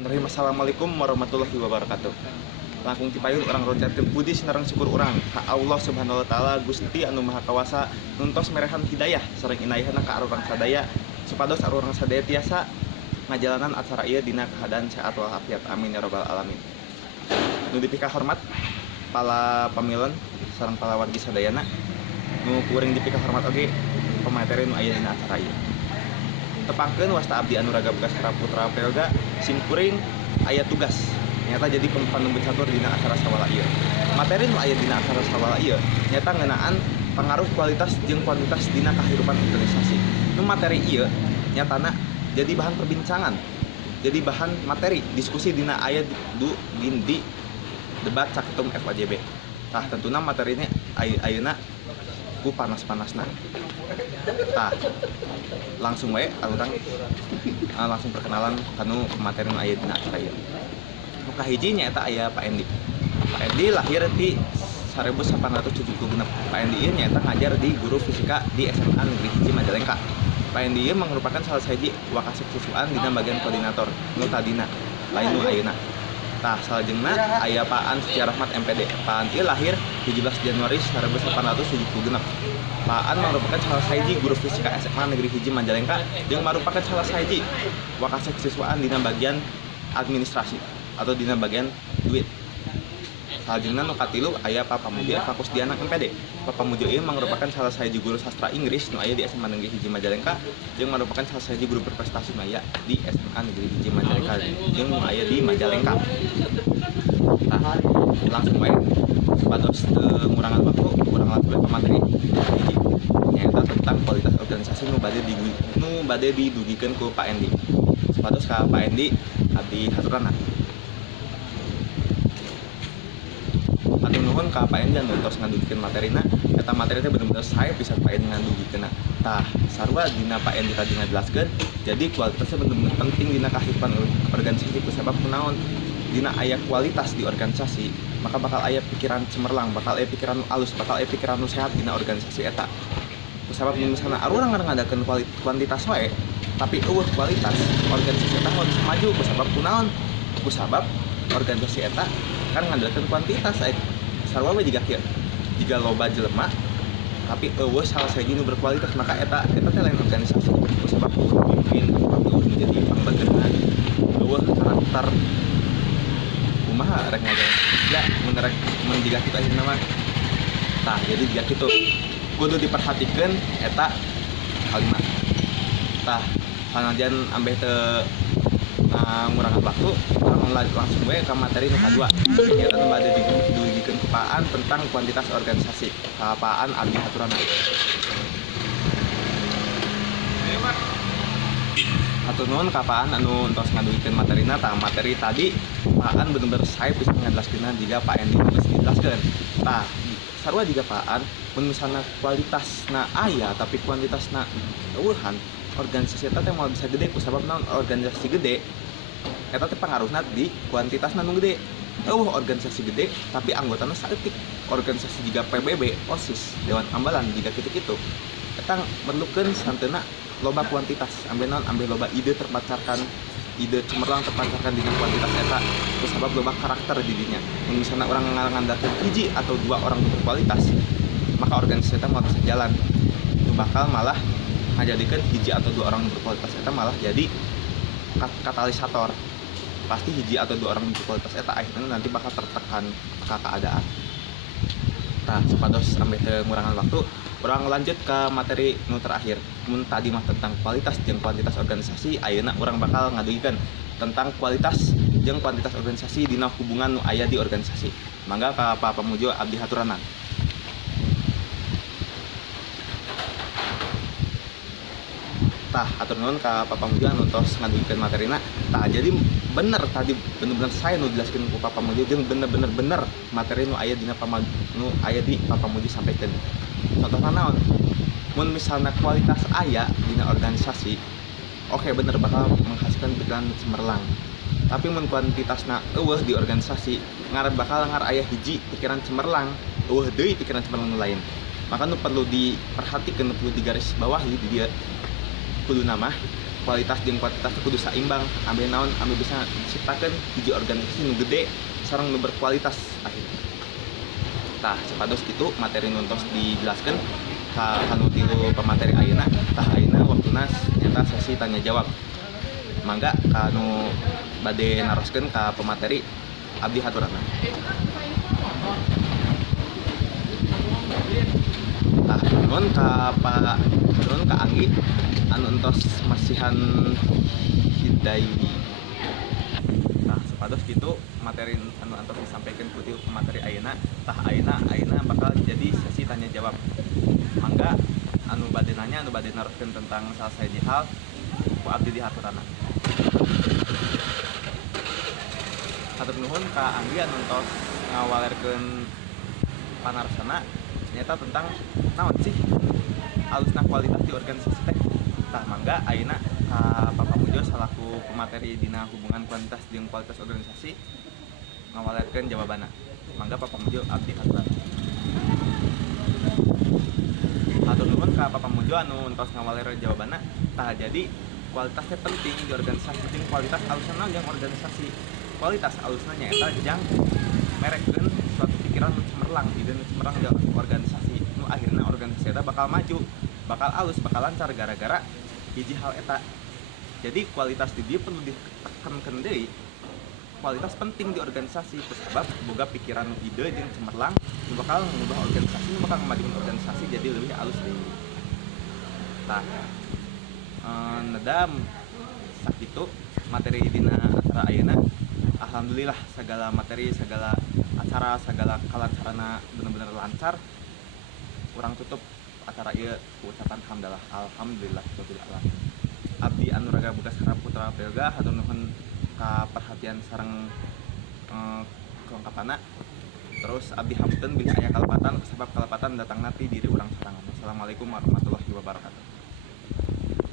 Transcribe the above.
Bismillahirrahmanirrahim. Assalamualaikum warahmatullahi wabarakatuh. Langkung tipayun orang rojakeun puji sinareng syukur urang ka Allah Subhanahu wa taala Gusti anu Maha Kawasa nuntos merehan hidayah sareng inayahna ka arurang sadaya supados arurang sadaya tiasa ngajalanan acara ieu dina keadaan sehat walafiat. Amin ya rabbal alamin. Nu dipika hormat pala pamilon sareng pala wargi sadayana nu kuring dipika hormat oge pamateri nu aya dina acara ieu. Tepangkeun wasta abdi anu raga begas putra peoga sim kuring aya tugas nyata jadi panumbut catur dina acara sawala ieu. Materi nu aya dina acara sawala ieu nyata ngeunaan pengaruh kualitas jeung kuantitas dina kahirupan organisasi. Nu materi ieu nyatana jadi bahan perbincangan, jadi bahan materi diskusi dina aya di debat caketum FAJB. Tah tentuna materinya ayeuna ku panas-panasna. Tah langsung we urang langsung perkenalan kanu materi nu aya dina acara ieu. Nu kahiji nyaeta aya Pak Endi. Pak Endi lahir di 1876. Pak Endi ieu nyaeta ngajar di guru fisika di SMA Negeri 1 Majalengka. Pak Endi ieu merupakan salah siji wakasek siswaan dina bagian koordinator nu tadina lain nu ayeuna. Tah salajengna aya Pak An Suciarahmat MPD. Pak An ieu lahir 17 Januari 1876. Pak An merupakan salah siji guru fisika SMA Negeri 1 Majalengka yang merupakan salah siji wakasek siswaan dina bagian administrasi atau dina bagian duit. Salajengna nu katilu aya Pak Pamuji Eva Kusdiana MPD. Pak Pamuji ieu merupakan salah siji guru sastra Inggris nu aya di SMA Negeri 1 Majalengka jeung merupakan salah siji guru berprestasi nu aya di SMA Negeri 1 Majalengka jeung nu aya di Majalengka. Nah, langsung wae supados ngurangan waktu urang langsung ke materi hiji nyaeta tentang kualitas organisasi nu bade didugikeun ku Pak Endi. Supados ka Pak Endi abdi haturana. Atur nuhun ka Pak Endi anu tos ngadugikeun materina, eta materi teh bener-bener sae bisa Pak Endi ngadugikeunna. Tah, sarua dina Pak Endi tadi ngajelaskeun, jadi kualitasnya bener-bener penting dina kahirupan organisasi kusabab kunaon? Dina aya kualitas di organisasi, maka bakal aya pikiran cemerlang, bakal aya pikiran nu alus, bakal aya pikiran nu sehat dina organisasi eta. Kusabab misalna urang ngadakeun kuantitas wae, tapi eueuh kualitas, organisasi eta harus maju kusabab kunaon? Kusabab organisasi eta kan ngandalkeun kuantitas aya sarua we jiga kieu. Jiga loba jelema tapi eueuh salah siji nu berkualitas maka eta teh lain organisasi. Kusabab pemimpin menjadi pangbageunna eueuh karakter kumaha rek ngajar. Ya mun rek mun jiga kitu ayeuna mah. Tah jadi jiga kitu kudu diperhatikeun eta kalimat. Tah sanajan ambeh teu ngurangan waktu langsung we ke materi nu kadua kegiatan nu bade didugikeun ku Pak An tentang kuantitas organisasi. Ka Pak An abdi haturana. Hatur nuhun ka Pak An anu entos ngadugikeun materina. Tah materi tadi Pak An bener-bener sae bisa ngajelaskeunna jiga Pak Endi geus dijelaskeun. Tah sarua jiga Pak An mun misalna kualitasna aya tapi kuantitasna eueuhan organisasi eta teh moal bisa gede kusabab naon organisasi gede eta teh pangaruhna di kuantitasna nu gede. Eueuh organisasi gede tapi anggotana saeutik. Organisasi jiga PBB, OSIS, Dewan Ambalan jiga kitu-kitu eta merlukeun santeuna loba kuantitas, ambe naon ambe loba ide terpancarkan, ide cemerlang terpancarkan dina kuantitas eta kusabab loba karakter di dinya. Mun misalna urang ngandalkeun hiji atau dua orang berkualitas, maka organisasi eta moal bisa jalan. Itu bakal malah ngajadikeun hiji atau dua orang berkualitas eta malah jadi katalisator. Pasti hiji atau dua orang berkualitas eta akhirnya nanti bakal tertekan ke keadaan. Nah, supados sampai teu ngurangan waktu, urang lanjut ke materi nu terakhir. Mun tadi mah tentang kualitas jeung kuantitas organisasi, ayeuna urang bakal ngadugikeun tentang kualitas jeung kuantitas organisasi dina hubungan nu aya di organisasi. Mangga ka Pak Pamujo abdi haturanan. Tah atur nuhun ka Pak Pamujo anu tos ngadugikeun materina. Tah jadi bener tadi bener-bener saya nu jelaskeun ku Pak Pamujo jeung bener materi nu aya dina nu aya di Pak Pamujo sampaikeun. Contohna naon? Mun misalna kualitas aya dina organisasi, oke bener bakal menghasilkan pikiran cemerlang. Tapi mun kuantitasna eueuh di organisasi, bakal aya hiji pikiran cemerlang, eueuh deui pikiran cemerlang lain. Maka nu perlu diperhatikeun, perlu digarisbawahi di dieu kudu nama kualitas jeung kuantitas kudu saimbang, ambe naon anu bisa diciptakeun hiji organisasi nu gede sareng nu berkualitas akhirnya. Tah sapados kitu materi nu tos dijelaskeun ka anu tilu pemateri ayeuna, tah ayeuna waktuna nyata sesi tanya jawab. Mangga kanu bade naroskeun ka pemateri abdi haturana. Tah nun ka Anggi anu entos masihan hidai. Nah sapados kitu materi anu antos disampaikan ku ti pemateri ayeuna, tah ayeuna bakal jadi sesi tanya jawab. Mangga anu bade nanya, anu bade naroskeun tentang salah sahiji hal ku abdi di haturana. Hatur nuhun ka Anggi anu entos ngawalerkeun panarosana nyata tentang naon sih alusna kualitas di organisasi teh. Tah mangga ayeuna ka Papa Mujo selaku pemateri dina hubungan kuantitas jeung kualitas organisasi ngawalerkeun jawabanna. Mangga Papa Mujo abdi haturan. Hatur nuhun ka Papa Mujo anu entos ngawaler jawabanna. Tah jadi kualitasnya penting di organisasi, penting kualitas alusna jeung organisasi. Kualitas alusna nyaeta jang merekkeun suatu pikiran nu cemerlang, ide nu cemerlang di organisasi. Nu akhirna organisasi eta bakal maju, bakal alus, bakal lancar gara-gara hiji hal eta. Jadi kualitas di dieu perlu ditekankeun deui. Kualitas penting di organisasi sebab boga pikiran nu ide jeung cemerlang nu bakal ngubah organisasi, nu bakal ngamajukeun organisasi jadi leuwih alus deui. Tah nedam sakitu materi dina acara ayeuna. Alhamdulillah segala materi, segala acara, segala kalancarana bener-bener lancar. Kurang tutup acara ieu ucapan hamdalah, alhamdulillah rabbil alamin. Abdi anu raga Bugas Harap Putra Prayoga hatur nuhun ka perhatian sareng kelengkapanna. Terus abdi hampteun bilih aya kalepatan, sebab kalepatan datang nanti diri urang sorangan. Wassalamualaikum warahmatullahi wabarakatuh.